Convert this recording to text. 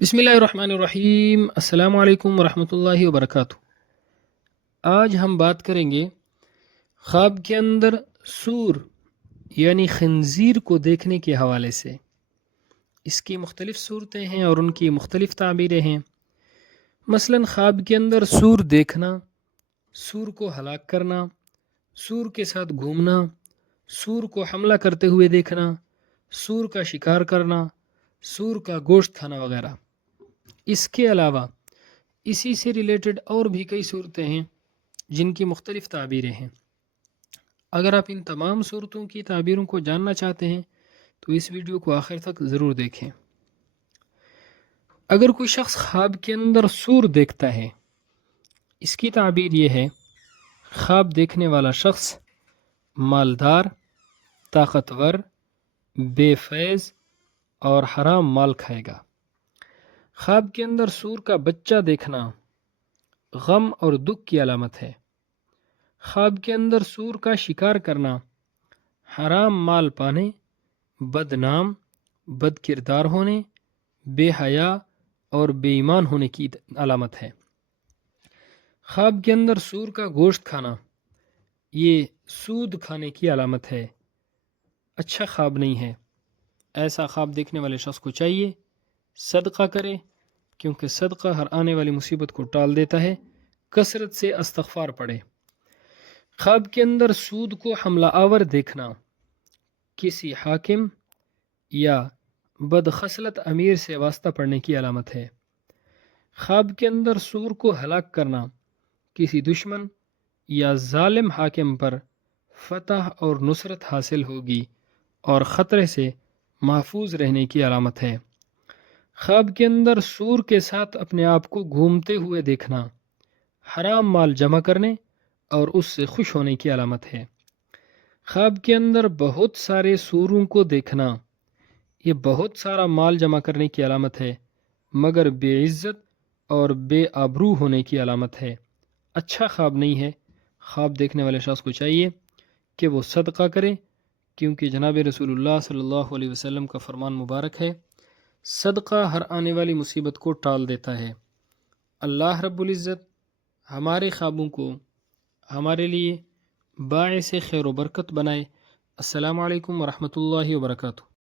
بسم اللہ الرحمن الرحیم۔ السلام علیکم ورحمۃ اللہ وبرکاتہ۔ آج ہم بات کریں گے خواب کے اندر سور یعنی خنزیر کو دیکھنے کے حوالے سے۔ اس کی مختلف صورتیں ہیں اور ان کی مختلف تعبیریں ہیں۔ مثلا خواب کے اندر سور دیکھنا، سور کو ہلاک کرنا، سور کے ساتھ گھومنا، سور کو حملہ کرتے ہوئے دیکھنا، سور کا شکار کرنا، سور کا گوشت کھانا وغیرہ۔ اس کے علاوہ اسی سے ریلیٹڈ اور بھی کئی صورتیں ہیں جن کی مختلف تعبیریں ہیں۔ اگر آپ ان تمام صورتوں کی تعبیروں کو جاننا چاہتے ہیں تو اس ویڈیو کو آخر تک ضرور دیکھیں۔ اگر کوئی شخص خواب کے اندر سور دیکھتا ہے، اس کی تعبیر یہ ہے: خواب دیکھنے والا شخص مالدار، طاقتور، بے فیض اور حرام مال کھائے گا۔ خواب کے اندر سور کا بچہ دیکھنا غم اور دکھ کی علامت ہے۔ خواب کے اندر سور کا شکار کرنا حرام مال پانے، بدنام، بد کردار ہونے، بے حیا اور بے ایمان ہونے کی علامت ہے۔ خواب کے اندر سور کا گوشت کھانا یہ سود کھانے کی علامت ہے، اچھا خواب نہیں ہے۔ ایسا خواب دیکھنے والے شخص کو چاہیے صدقہ کرے، کیونکہ صدقہ ہر آنے والی مصیبت کو ٹال دیتا ہے۔ کثرت سے استغفار پڑھے۔ خواب کے اندر سود کو حملہ آور دیکھنا کسی حاکم یا بدخصلت امیر سے واسطہ پڑھنے کی علامت ہے۔ خواب کے اندر سور کو ہلاک کرنا کسی دشمن یا ظالم حاکم پر فتح اور نصرت حاصل ہوگی اور خطرے سے محفوظ رہنے کی علامت ہے۔ خواب کے اندر سور کے ساتھ اپنے آپ کو گھومتے ہوئے دیکھنا حرام مال جمع کرنے اور اس سے خوش ہونے کی علامت ہے۔ خواب کے اندر بہت سارے سوروں کو دیکھنا یہ بہت سارا مال جمع کرنے کی علامت ہے، مگر بے عزت اور بے آبرو ہونے کی علامت ہے، اچھا خواب نہیں ہے۔ خواب دیکھنے والے شخص کو چاہیے کہ وہ صدقہ کرے، کیونکہ جناب رسول اللہ صلی اللہ علیہ وسلم کا فرمان مبارک ہے: صدقہ ہر آنے والی مصیبت کو ٹال دیتا ہے۔ اللہ رب العزت ہمارے خوابوں کو ہمارے لیے باعث خیر و برکت بنائے۔ السلام علیکم ورحمۃ اللہ وبرکاتہ۔